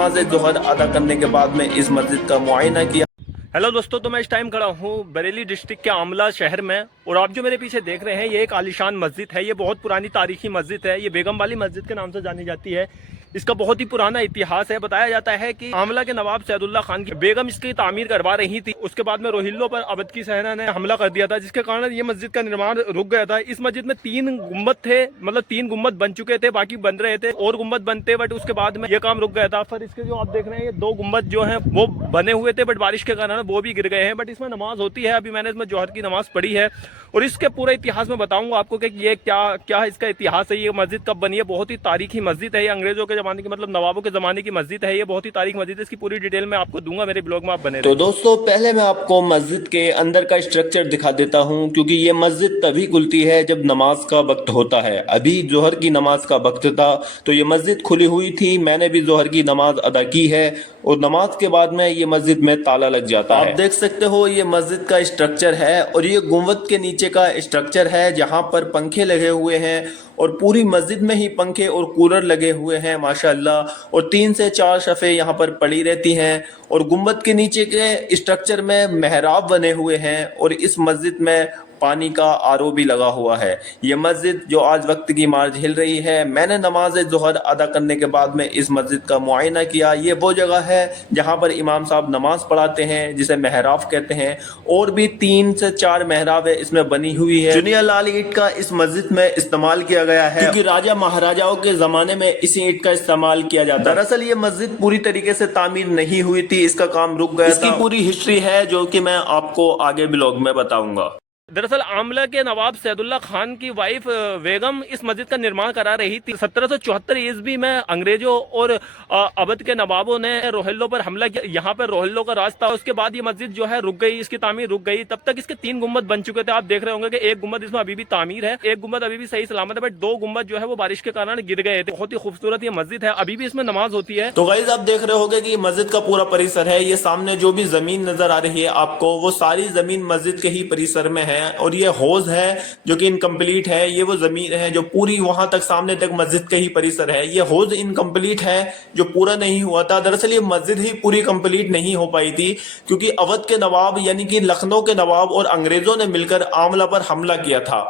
नमाज ज़ोहर अदा करने के बाद में इस मस्जिद का मुआयना किया। हेलो दोस्तों, तो मैं इस टाइम खड़ा हूँ बरेली डिस्ट्रिक्ट के आमला शहर में, और आप जो मेरे पीछे देख रहे हैं ये एक आलीशान मस्जिद है। ये बहुत पुरानी तारीखी मस्जिद है। ये बेगम वाली मस्जिद के नाम से जानी जाती है। इसका बहुत ही पुराना इतिहास है। बताया जाता है कि आमला के नवाब सैदुल्ला खान की बेगम इसकी तामीर करवा रही थी। उसके बाद में रोहिल्लों पर अवध की सेना ने हमला कर दिया था, जिसके कारण ये मस्जिद का निर्माण रुक गया था। इस मस्जिद में 3 गुम्बद थे, मतलब 3 गुम्बद बन चुके थे, बाकी बन रहे थे और गुम्बद बनते, बट उसके बाद में ये काम रुक गया था। फिर इसके जो आप देख रहे हैं ये 2 गुम्बद जो हैं वो बने हुए थे, बट बारिश के कारण वो भी गिर गए हैं। बट इसमें नमाज होती है। अभी मैंने इसमें जोहर की नमाज पढ़ी है और इसके पूरे इतिहास में बताऊंगा आपको कि ये क्या इसका इतिहास है, ये मस्जिद कब बनी है। बहुत ही तारीखी मस्जिद है। ये अंग्रेजों के जमाने की, मतलब नवाबों के जमाने की मस्जिद है। ये बहुत ही तारीखी मस्जिद है। इसकी पूरी डिटेल मैं आपको दूंगा मेरे ब्लॉग में, आप बने तो दोस्तों पहले मैं आपको मस्जिद के अंदर का स्ट्रक्चर दिखा देता हूं, क्योंकि ये मस्जिद तभी खुलती है जब नमाज का वक्त होता है। अभी जोहर की नमाज का वक्त था तो ये मस्जिद खुली हुई थी। मैंने भी जोहर की नमाज अदा की है और नमाज के बाद में ये मस्जिद में ताला लग जाता है। आप देख सकते हो ये मस्जिद का स्ट्रक्चर है और ये गुंबद के नीचे का स्ट्रक्चर है जहां पर पंखे लगे हुए हैं और पूरी मस्जिद में ही पंखे और कूलर लगे हुए हैं माशाअल्लाह। और 3 से 4 शफे यहाँ पर पड़ी रहती हैं और गुंबद के नीचे के स्ट्रक्चर में मेहराब बने हुए हैं और इस मस्जिद में पानी का आरओ भी लगा हुआ है। ये मस्जिद जो आज वक्त की मार झेल रही है, मैंने नमाज ज़ोहर अदा करने के बाद में इस मस्जिद का मुआयना किया। ये वो जगह है जहाँ पर इमाम साहब नमाज पढ़ाते हैं, जिसे मेहराब कहते हैं। और भी 3 से 4 मेहराब है इसमें बनी हुई है। चुनिया लाल ईंट का इस मस्जिद में इस्तेमाल किया गया है, क्योंकि राजा महाराजाओं के जमाने में इसी ईंट का इस्तेमाल किया जाता है। दरअसल ये मस्जिद पूरी तरीके से तामीर नहीं हुई थी, इसका काम रुक गया था। इसकी पूरी हिस्ट्री है जो कि मैं आपको आगे ब्लॉग में बताऊंगा। दरअसल आमला के नवाब सैदुल्ला खान की वाइफ बेगम इस मस्जिद का निर्माण करा रही थी। 1774 ईस्वी में अंग्रेजों और अवध के नवाबों ने रोहिल्लों पर हमला किया। यहाँ पर रोहिल्लों का राज था। उसके बाद ये मस्जिद जो है रुक गई, इसकी तामीर रुक गई। तब तक इसके 3 गुम्बद बन चुके थे। आप देख रहे होंगे कि एक गुम्बद इसमें अभी भी तामीर है, एक गुम्बद अभी भी सही सलामत है, बट 2 गुम्बद जो है वो बारिश के कारण गिर गए थे। बहुत ही खूबसूरत ये मस्जिद है, अभी भी इसमें नमाज होती है। तो गाइस आप देख रहे होंगे कि मस्जिद का पूरा परिसर है। ये सामने जो भी जमीन नजर आ रही है आपको, वो सारी जमीन मस्जिद के ही परिसर में है। और ये हौज है जो कि इनकम्प्लीट है। ये वो जमीन है जो पूरी वहां तक सामने तक मस्जिद के ही परिसर है। ये हौज इनकम्प्लीट है जो पूरा नहीं हुआ था। दरअसल ये मस्जिद ही पूरी कंप्लीट नहीं हो पाई थी, क्योंकि अवध के नवाब यानी कि लखनऊ के नवाब और अंग्रेजों ने मिलकर आमला पर हमला किया था।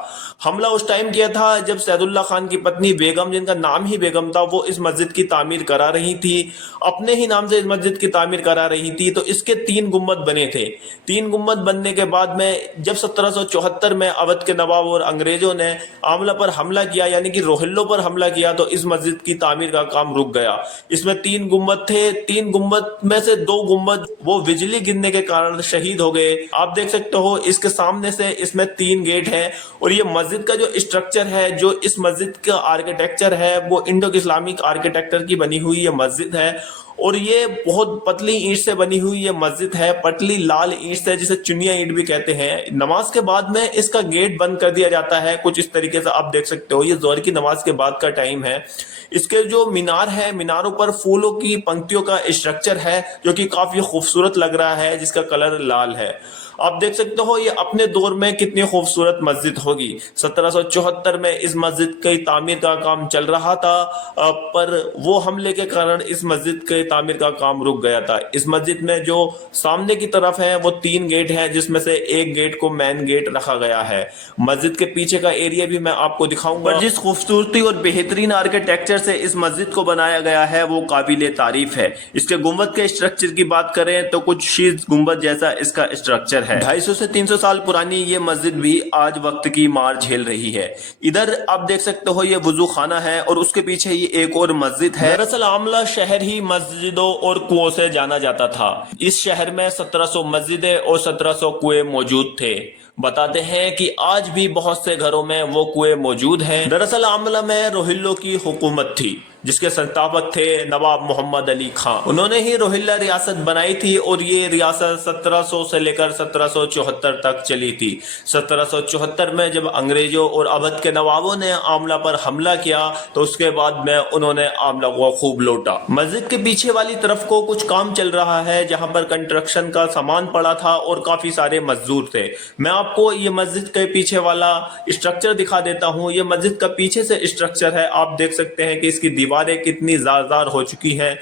हमला उस टाइम किया था जब सैदुल्ला खान की पत्नी बेगम, जिनका नाम ही बेगम था, वो इस मस्जिद की तामीर करा रही थी। अपने ही नाम से इस मस्जिद की तामीर करा रही थी। तो इसके 3 गुम्बद बने थे। 3 गुम्बद बनने के बाद में जब 1774 में अवध के नवाब और अंग्रेजों ने आमला पर हमला किया, यानी कि रोहिल्लों पर हमला किया, तो इस मस्जिद की तामीर का काम रुक गया। इसमें 3 गुम्बद थे। 3 गुम्बद में से 2 गुम्बद वो बिजली गिरने के कारण शहीद हो गए। आप देख सकते हो इसके सामने से इसमें 3 गेट हैं। और ये मस्जिद का जो स्ट्रक्चर है, जो इस मस्जिद का आर्किटेक्चर है, वो इंडो इस्लामिक आर्किटेक्चर की बनी हुई ये मस्जिद है। और ये बहुत पतली ईंट से बनी हुई ये मस्जिद है, पतली लाल ईंट से, जिसे चुनिया ईंट भी कहते हैं। नमाज के बाद में इसका गेट बंद कर दिया जाता है कुछ इस तरीके से। आप देख सकते हो ये जोहर की नमाज के बाद का टाइम है। इसके जो मीनार है, मीनारों पर फूलों की पंक्तियों का स्ट्रक्चर है जो कि काफी खूबसूरत लग रहा है, जिसका कलर लाल है। आप देख सकते हो ये अपने दौर में कितनी खूबसूरत मस्जिद होगी। 1774 में इस मस्जिद की तामीर का काम चल रहा था, पर वो हमले के कारण इस मस्जिद के तामीर का काम रुक गया था। इस मस्जिद में जो सामने की तरफ है वो 3 गेट हैं, जिसमें से एक गेट को मेन गेट रखा गया है। मस्जिद के पीछे का एरिया भी मैं आपको दिखाऊंगा। जिस खूबसूरती और बेहतरीन आर्किटेक्चर से इस मस्जिद को बनाया गया है वो काबिले तारीफ है। इसके गुंबद के स्ट्रक्चर की बात करें तो कुछ शीश गुंबद जैसा इसका स्ट्रक्चर है। 250 से 300 साल पुरानी ये मस्जिद भी आज वक्त की मार झेल रही है। इधर आप देख सकते हो ये वुजू खाना है और उसके पीछे ये एक और मस्जिद है। दरअसल आमला शहर ही मस्जिदों और कुओं से जाना जाता था। इस शहर में 1700 मस्जिदें और 1700 कुएं मौजूद थे। बताते हैं कि आज भी बहुत से घरों में वो कुएं मौजूद हैं। दरअसल आमला में रोहिल्लों की हुकूमत थी, जिसके संस्थापक थे नवाब मोहम्मद अली खान। उन्होंने ही रोहिल्ला रियासत बनाई थी और ये रियासत 1700 से लेकर 1774 तक चली थी। 1774 में जब अंग्रेजों और अवध के नवाबों ने आमला पर हमला किया तो उसके बाद में उन्होंने आमला को खूब लूटा। मस्जिद के पीछे वाली तरफ को कुछ काम चल रहा है, जहां पर कंस्ट्रक्शन का सामान पड़ा था और काफी सारे मजदूर थे। मैं आपको ये मस्जिद के पीछे वाला स्ट्रक्चर दिखा देता हूँ। ये मस्जिद का पीछे से स्ट्रक्चर है। आप देख सकते हैं कि इसकी दीवारें कितनी ज़ारदार हो चुकी हैं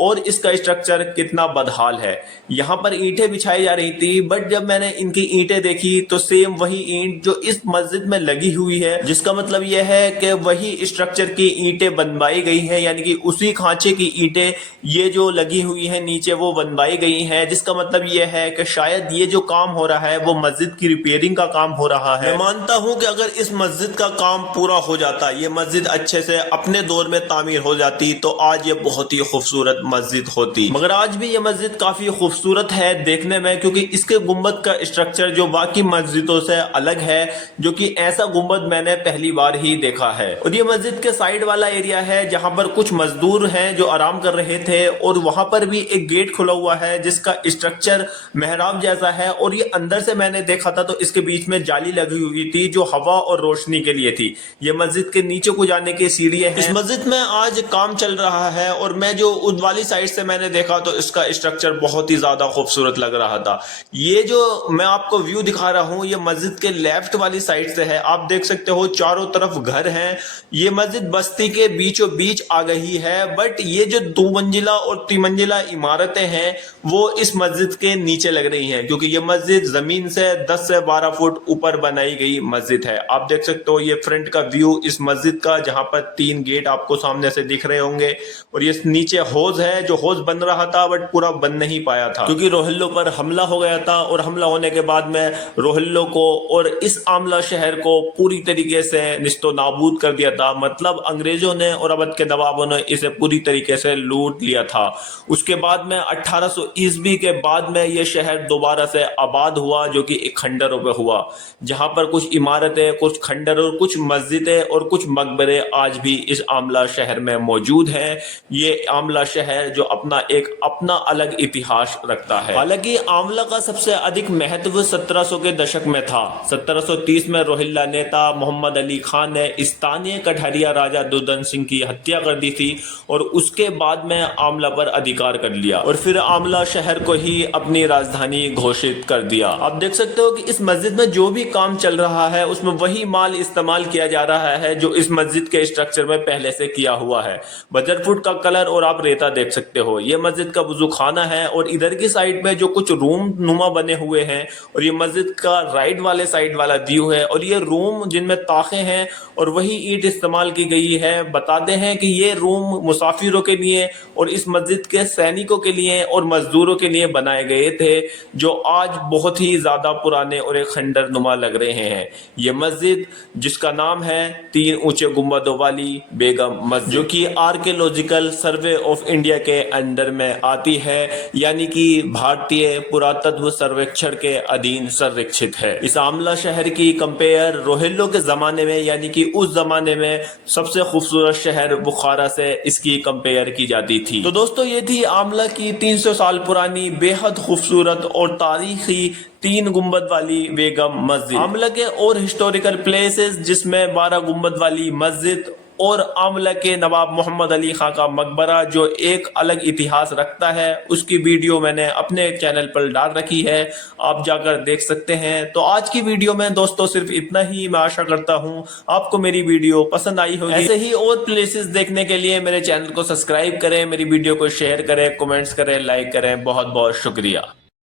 और इसका स्ट्रक्चर कितना बदहाल है। यहाँ पर ईंटें बिछाई जा रही थी, बट जब मैंने इनकी ईंटें देखी तो सेम वही ईंट जो इस मस्जिद में लगी हुई है, जिसका मतलब यह है कि वही स्ट्रक्चर की ईंटें बनवाई गई हैं, यानी कि उसी खांचे की ईंटें ये जो लगी हुई है नीचे वो बनवाई गई हैं, जिसका मतलब यह है कि शायद ये जो काम हो रहा है वो मस्जिद की रिपेयरिंग का काम हो रहा है। मैं मानता हूं कि अगर इस मस्जिद का काम पूरा हो जाता, ये मस्जिद अच्छे से अपने दौर में तामीर हो जाती, तो आज ये बहुत ही खूबसूरत मस्जिद होती। मगर आज भी ये मस्जिद काफी खूबसूरत है देखने में, क्योंकि इसके गुंबद का स्ट्रक्चर जो बाकी मस्जिदों से अलग है, जो कि ऐसा गुंबद मैंने पहली बार ही देखा है। और ये मस्जिद के साइड वाला एरिया है जहां पर कुछ मजदूर हैं जो आराम कर रहे थे, और वहां पर भी एक गेट खुला हुआ है जिसका स्ट्रक्चर मेहराब जैसा है, और ये अंदर से मैंने देखा था तो इसके बीच में जाली लगी हुई थी जो हवा और रोशनी के लिए थी। ये मस्जिद के नीचे को जाने की सीढ़ियां हैं। इस मस्जिद में आज काम चल रहा है, और मैं जो उस वाली साइड से मैंने देखा तो इसका स्ट्रक्चर बहुत ही ज्यादा खूबसूरत लग रहा था। ये जो मैं आपको व्यू दिखा रहा हूं ये मस्जिद के लेफ्ट वाली साइड से है। आप देख सकते हो चारों तरफ घर हैं। ये मस्जिद बस्ती के बीचों बीच आ गई है, बट ये जो 2 मंजिला और 3 मंजिला इमारतें हैं वो इस मस्जिद के नीचे लग रही हैं, क्योंकि ये मस्जिद जमीन से 10 से 12 फुट ऊपर बनाई गई मस्जिद है। आप देख सकते हो ये फ्रंट का व्यू इस मस्जिद का, जहां पर 3 गेट आपको सामने से दिख रहे होंगे, और ये नीचे हौज है जो हौज बन रहा था बट पूरा बन नहीं पाया था क्योंकि रोहिल्लों पर हमला हो गया था, और हमला होने के बाद में रोहिल्लों को और इस आमला शहर को पूरी तरीके से निस्तो नाबूद कर दिया था। मतलब अंग्रेजों ने और अवध के नवाबों ने इसे पूरी तरीके से लूट लिया था। उसके बाद में 1800 ईस्वी के बाद में यह शहर दोबारा से आबाद हुआ, जो कि एक खंडरों पे हुआ, जहां पर कुछ इमारतें, कुछ खंडर और कुछ मस्जिदें और कुछ मकबरे आज भी इस आमला शहर में मौजूद हैं। ये आमला शहर जो अपना अलग इतिहास रखता है। हालांकि आमला का सबसे अधिक महत्व 1700 के दशक में था। 1730 में रोहिल्ला नेता मोहम्मद अली खान ने स्थानीय कठहरिया राजा दुदन सिंह की हत्या कर दी थी, और उसके बाद में आमला पर अधिकार कर लिया, और फिर आमला शहर को ही अपनी राजधानी घोषित कर दिया। आप देख सकते हो कि इस मस्जिद में जो भी काम चल रहा है उसमें वही माल इस्तेमाल किया जा रहा है जो इस मस्जिद के स्ट्रक्चर में पहले से किया हुआ है। बजरफुट का कलर और आप रेता देख सकते हो। ये मस्जिद का वुजू खाना है, और इधर की साइड में जो कुछ रूम नुमा बने हुए हैं, और ये मस्जिद का राइट वाले साइड वाला व्यू है, और ये रूम जिनमें ताखे हैं और वही ईंट इस्तेमाल की गई है। बताते हैं कि ये रूम मुसाफिरों के लिए और इस मस्जिद के सैनिकों के लिए और मजदूरों के लिए बनाए गए थे, जो आज बहुत ही ज्यादा पुराने और एक खंडर नुमा लग रहे हैं। ये मस्जिद जिसका नाम है 3 ऊंचे गुंबदों वाली बेगम मस्जिद, जो कि आर्कियोलॉजिकल सर्वे ऑफ इंडिया के अंडर में आती है, यानी कि भारतीय पुरातत्व सर्वेक्षण के अधीन संरक्षित है। इस आमला शहर की कंपेयर रोहिल्लों के जमाने में, यानी कि उस जमाने में सबसे खूबसूरत शहर बुखारा से इसकी कंपेयर की जाती थी। तो दोस्तों ये थी आमला की 300 साल पुरानी बेहद खूबसूरत और तारीखी 3 गुंबद वाली बेगम मस्जिद। आमला के और हिस्टोरिकल प्लेसेस जिसमें 12 गुंबद वाली मस्जिद और आमला के नवाब मोहम्मद अली खां का मकबरा जो एक अलग इतिहास रखता है, उसकी वीडियो मैंने अपने चैनल पर डाल रखी है, आप जाकर देख सकते हैं। तो आज की वीडियो में दोस्तों सिर्फ इतना ही। मैं आशा करता हूं आपको मेरी वीडियो पसंद आई होगी। ऐसे ही और प्लेसेस देखने के लिए मेरे चैनल को सब्सक्राइब करें, मेरी वीडियो को शेयर करें, कमेंट्स करें, लाइक करें। बहुत बहुत शुक्रिया।